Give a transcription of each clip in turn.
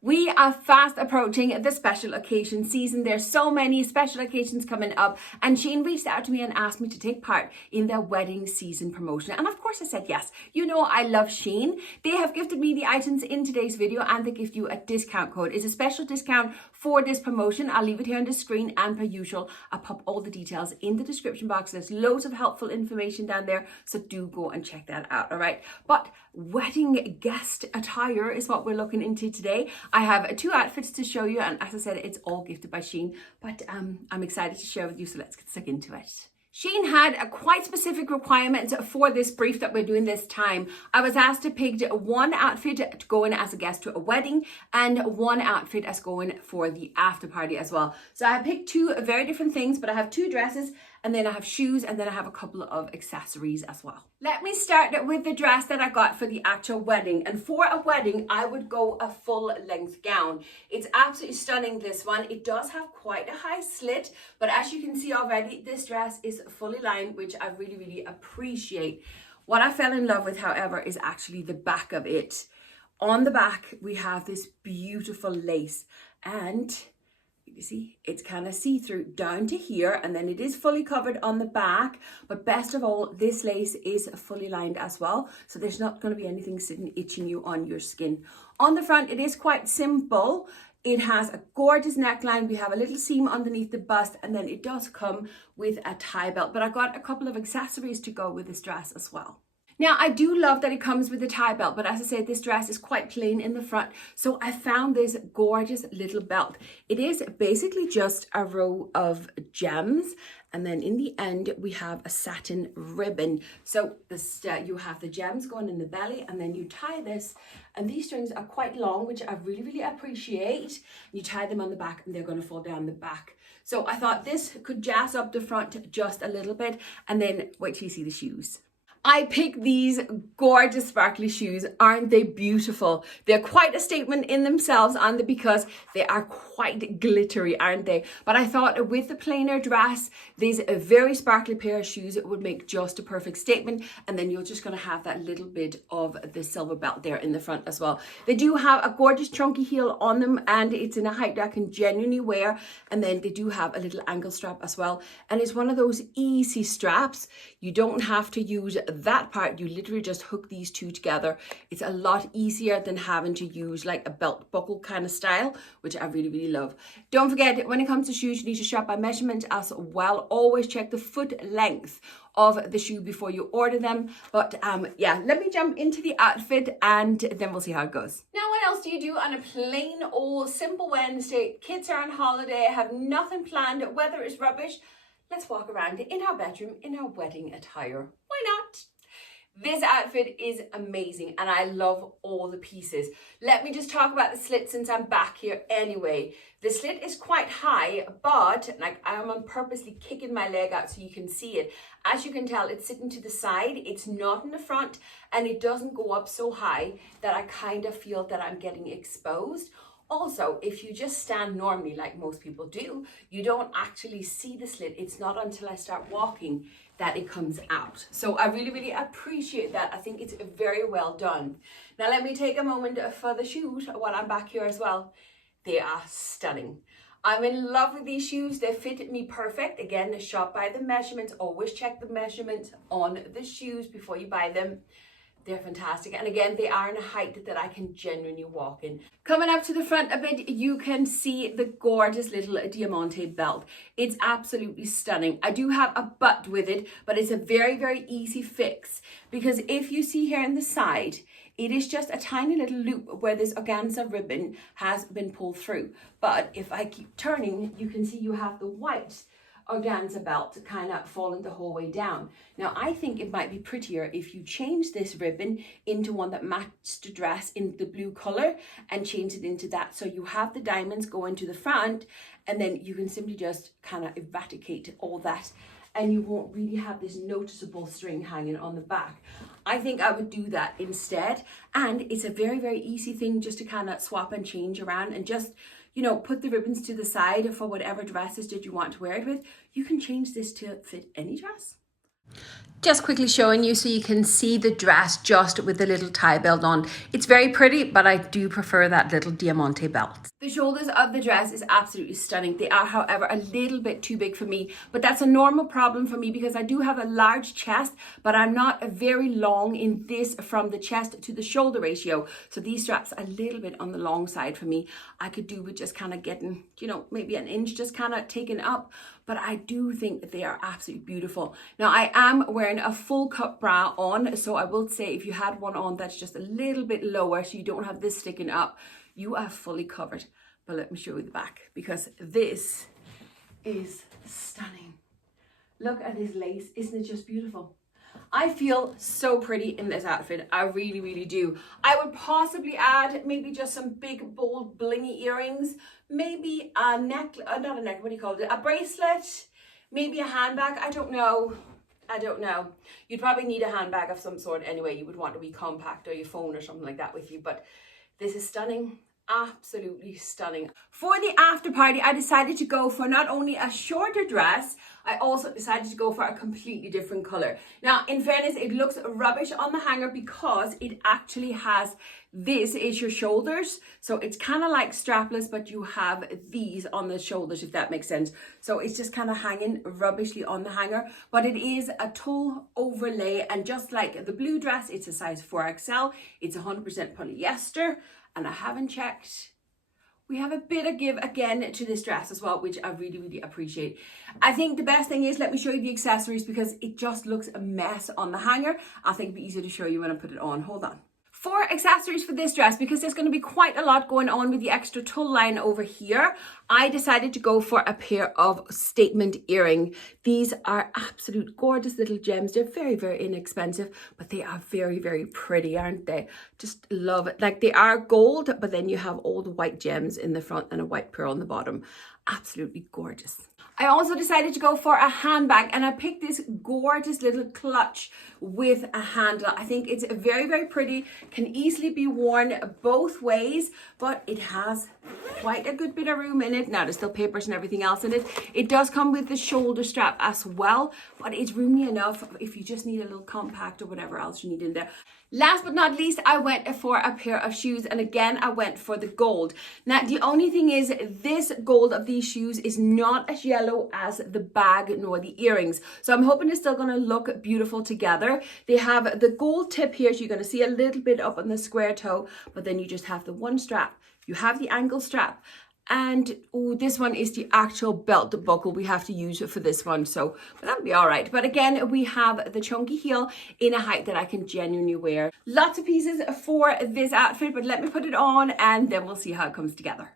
We are fast approaching the special occasion season. There's so many special occasions coming up, and SHEIN reached out to me and asked me to take part in their wedding season promotion. And of course I said yes. You know I love SHEIN. They have gifted me the items in today's video, and they give you a discount code. It's a special discount for this promotion. I'll leave it here on the screen, and per usual, I'll pop all the details in the description box. There's loads of helpful information down there, so do go and check that out, all right? But wedding guest attire is what we're looking into today. I have two outfits to show you, and as I said, it's all gifted by SHEIN, but I'm excited to share with you, so let's get stuck into it. SHEIN had a quite specific requirements for this brief that we're doing this time. I was asked to pick one outfit to go in as a guest to a wedding and one outfit as going for the after party as well. So I picked two very different things, but I have two dresses, and then I have shoes, and then I have a couple of accessories as well. Let me start with the dress that I got for the actual wedding. And for a wedding, I would go a full length gown. It's absolutely stunning, this one. It does have quite a high slit, but as you can see already, this dress is fully lined, which I really, really appreciate. What I fell in love with, however, is actually the back of it. On the back, we have this beautiful lace, and you see, it's kind of see-through down to here, and then it is fully covered on the back. But best of all, this lace is fully lined as well, so there's not going to be anything sitting itching you on your skin. On the front, it is quite simple. It has a gorgeous neckline. We have a little seam underneath the bust, and then it does come with a tie belt. But I got a couple of accessories to go with this dress as well. Now, I do love that it comes with a tie belt, but as I said, this dress is quite plain in the front. So I found this gorgeous little belt. It is basically just a row of gems. And then in the end, we have a satin ribbon. So this, you have the gems going in the belly, and then you tie this. And these strings are quite long, which I really, really appreciate. You tie them on the back, and they're going to fall down the back. So I thought this could jazz up the front just a little bit. And then wait till you see the shoes. I picked these gorgeous sparkly shoes. Aren't they beautiful? They're quite a statement in themselves, aren't they? Because they are quite glittery, aren't they? But I thought with the plainer dress, these a very sparkly pair of shoes would make just a perfect statement. And then you're just going to have that little bit of the silver belt there in the front as well. They do have a gorgeous chunky heel on them, and it's in a height that I can genuinely wear. And then they do have a little ankle strap as well. And it's one of those easy straps. You don't have to use that part. You literally just hook these two together. It's a lot easier than having to use like a belt buckle kind of style, which I really, really love. Don't forget, when it comes to shoes, you need to shop by measurement as well. Always check the foot length of the shoe before you order them. But yeah, let me jump into the outfit, and then we'll see how it goes. Now, what else do you do on a plain old simple Wednesday? Kids are on holiday, have nothing planned, weather is rubbish. Let's walk around in our bedroom in our wedding attire. Why not? This outfit is amazing, and I love all the pieces. Let me just talk about the slit since I'm back here anyway. The slit is quite high, but like I'm on purposely kicking my leg out so you can see it. As you can tell, it's sitting to the side. It's not in the front, and it doesn't go up so high that I kind of feel that I'm getting exposed. Also, if you just stand normally like most people do, you don't actually see the slit. It's not until I start walking that it comes out. So I really, really appreciate that. I think it's very well done. Now let me take a moment for the shoes while I'm back here as well. They are stunning. I'm in love with these shoes. They fit me perfect. Again, shop by the measurements. Always check the measurements on the shoes before you buy them. They're fantastic. And again, they are in a height that I can genuinely walk in. Coming up to the front a bit, you can see the gorgeous little diamante belt. It's absolutely stunning. I do have a butt with it, but it's a very, very easy fix, because if you see here on the side, it is just a tiny little loop where this organza ribbon has been pulled through. But if I keep turning, you can see you have the white organza belt kind of falling the whole way down. Now, I think it might be prettier if you change this ribbon into one that matched the dress in the blue color and change it into that. So you have the diamonds going to the front, and then you can simply just kind of eradicate all that, and you won't really have this noticeable string hanging on the back. I think I would do that instead. And it's a very, very easy thing just to kind of swap and change around, and just, you know, put the ribbons to the side for whatever dresses that you want to wear it with. You can change this to fit any dress. Just quickly showing you so you can see the dress just with the little tie belt on. It's very pretty, but I do prefer that little diamante belt. The shoulders of the dress is absolutely stunning. They are, however, a little bit too big for me, but that's a normal problem for me because I do have a large chest, but I'm not very long in this from the chest to the shoulder ratio. So these straps are a little bit on the long side for me. I could do with just kind of getting, you know, maybe an inch just kind of taken up, but I do think that they are absolutely beautiful. Now I am wearing a full cut bra on, so I will say if you had one on that's just a little bit lower so you don't have this sticking up, you are fully covered. But let me show you the back because this is stunning. Look at this lace, isn't it just beautiful? I feel so pretty in this outfit. I really, really do. I would possibly add maybe just some big, bold, blingy earrings. Maybe a neck, not a neck, what do you call it? A bracelet, maybe a handbag. I don't know. You'd probably need a handbag of some sort anyway. You would want to be compact or your phone or something like that with you. But this is stunning. Absolutely stunning. For the after party, I decided to go for not only a shorter dress, I also decided to go for a completely different color. Now, in fairness, it looks rubbish on the hanger because it actually has, this is your shoulders. So it's kind of like strapless, but you have these on the shoulders, if that makes sense. So it's just kind of hanging rubbishly on the hanger, but it is a tulle overlay. And just like the blue dress, it's a size 4XL. It's 100% polyester. And I haven't checked. We have a bit of give again to this dress as well, which I really, really appreciate. I think the best thing is, let me show you the accessories because it just looks a mess on the hanger. I think it'd be easier to show you when I put it on. Hold on. For accessories for this dress, because there's going to be quite a lot going on with the extra tulle line over here, I decided to go for a pair of statement earrings. These are absolute gorgeous little gems. They're very, very inexpensive, but they are very, very pretty, aren't they? Just love it. Like they are gold, but then you have all the white gems in the front and a white pearl on the bottom. Absolutely gorgeous. I also decided to go for a handbag and I picked this gorgeous little clutch with a handle. I think it's very, very pretty, can easily be worn both ways, but it has quite a good bit of room in it. Now there's still papers and everything else in it. It does come with the shoulder strap as well, but it's roomy enough if you just need a little compact or whatever else you need in there. Last but not least, I went for a pair of shoes, and again, I went for the gold. Now, the only thing is, this gold of these shoes is not as yellow as the bag nor the earrings. So I'm hoping it's still going to look beautiful together. They have the gold tip here, so you're going to see a little bit up on the square toe, but then you just have the one strap. You have the ankle strap. And oh, this one is the actual belt buckle we have to use for this one. So that'll be all right. But again, we have the chunky heel in a height that I can genuinely wear. Lots of pieces for this outfit, but let me put it on and then we'll see how it comes together.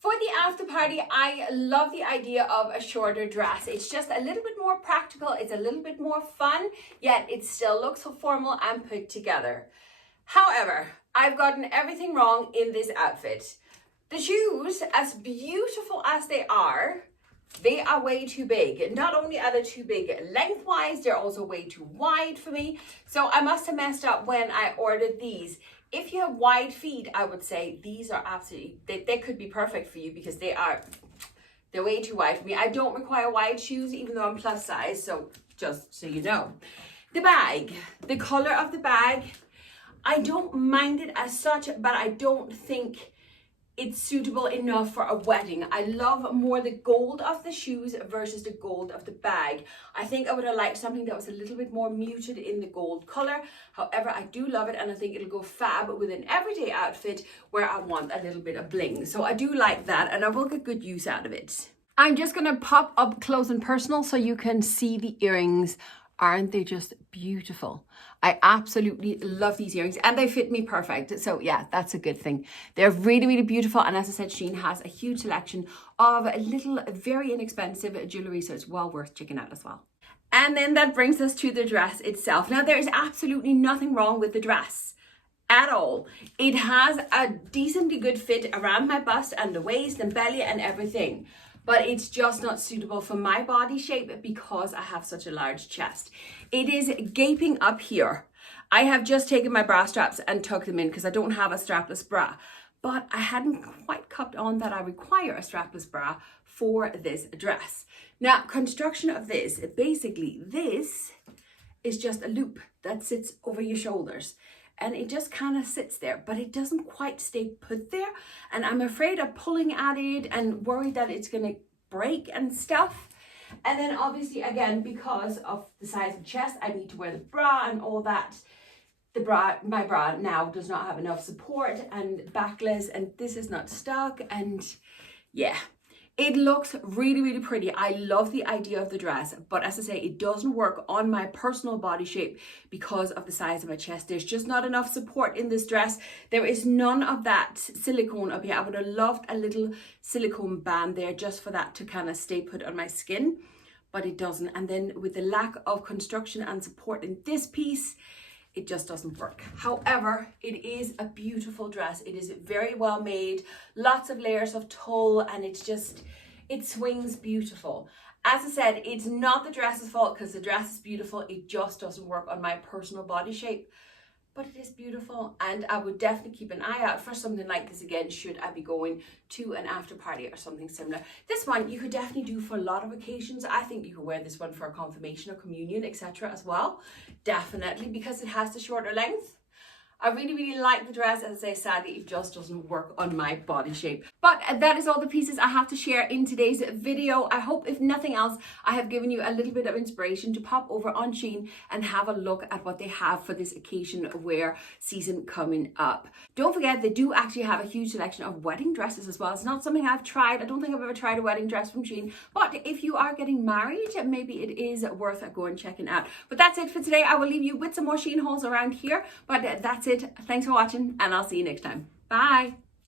For the after party, I love the idea of a shorter dress. It's just a little bit more practical. It's a little bit more fun, yet it still looks formal and put together. However, I've gotten everything wrong in this outfit. The shoes, as beautiful as they are way too big. Not only are they too big lengthwise, they're also way too wide for me. So I must have messed up when I ordered these. If you have wide feet, I would say these are absolutely, they could be perfect for you because they're way too wide for me. I don't require wide shoes, even though I'm plus size, so just so you know. The bag, the color of the bag, I don't mind it as such, but I don't think it's suitable enough for a wedding. I love more the gold of the shoes versus the gold of the bag. I think I would have liked something that was a little bit more muted in the gold color. However, I do love it and I think it'll go fab with an everyday outfit where I want a little bit of bling. So I do like that and I will get good use out of it. I'm just gonna pop up close and personal so you can see the earrings. Aren't they just beautiful? I absolutely love these earrings and they fit me perfect. So yeah, that's a good thing. They're really, really beautiful. And as I said, SHEIN has a huge selection of little, very inexpensive jewelry. So it's well worth checking out as well. And then that brings us to the dress itself. Now there is absolutely nothing wrong with the dress at all. It has a decently good fit around my bust and the waist and belly and everything. But it's just not suitable for my body shape because I have such a large chest. It is gaping up here. I have just taken my bra straps and tucked them in because I don't have a strapless bra. But I hadn't quite cupped on that I require a strapless bra for this dress. Now, construction of this, basically this is just a loop that sits over your shoulders. And it just kind of sits there, but it doesn't quite stay put there. And I'm afraid of pulling at it and worried that it's gonna break and stuff. And then obviously, again, because of the size of chest, I need to wear the bra and all that. My bra now does not have enough support and backless, and this is not stuck. And yeah, it looks really, really pretty. I love the idea of the dress, but as I say, it doesn't work on my personal body shape because of the size of my chest. There's just not enough support in this dress. There is none of that silicone up here. I would have loved a little silicone band there just for that to kind of stay put on my skin, but it doesn't. And then with the lack of construction and support in this piece, it just doesn't work. However, it is a beautiful dress. It is very well made, lots of layers of tulle, and it swings beautiful. As I said, it's not the dress's fault because the dress is beautiful. It just doesn't work on my personal body shape, but it is beautiful. And I would definitely keep an eye out for something like this again, should I be going to an after party or something similar. This one you could definitely do for a lot of occasions. I think you could wear this one for a confirmation or communion, etc. as well. Definitely, because it has the shorter length. I really, really like the dress. As I say, sadly, it just doesn't work on my body shape. But that is all the pieces I have to share in today's video. I hope, if nothing else, I have given you a little bit of inspiration to pop over on SHEIN and have a look at what they have for this occasion wear season coming up. Don't forget, they do actually have a huge selection of wedding dresses as well. It's not something I've tried. I don't think I've ever tried a wedding dress from SHEIN. But if you are getting married, maybe it is worth going checking out. But that's it for today. I will leave you with some more SHEIN hauls around here. But that's it. Thanks for watching, and I'll see you next time. Bye.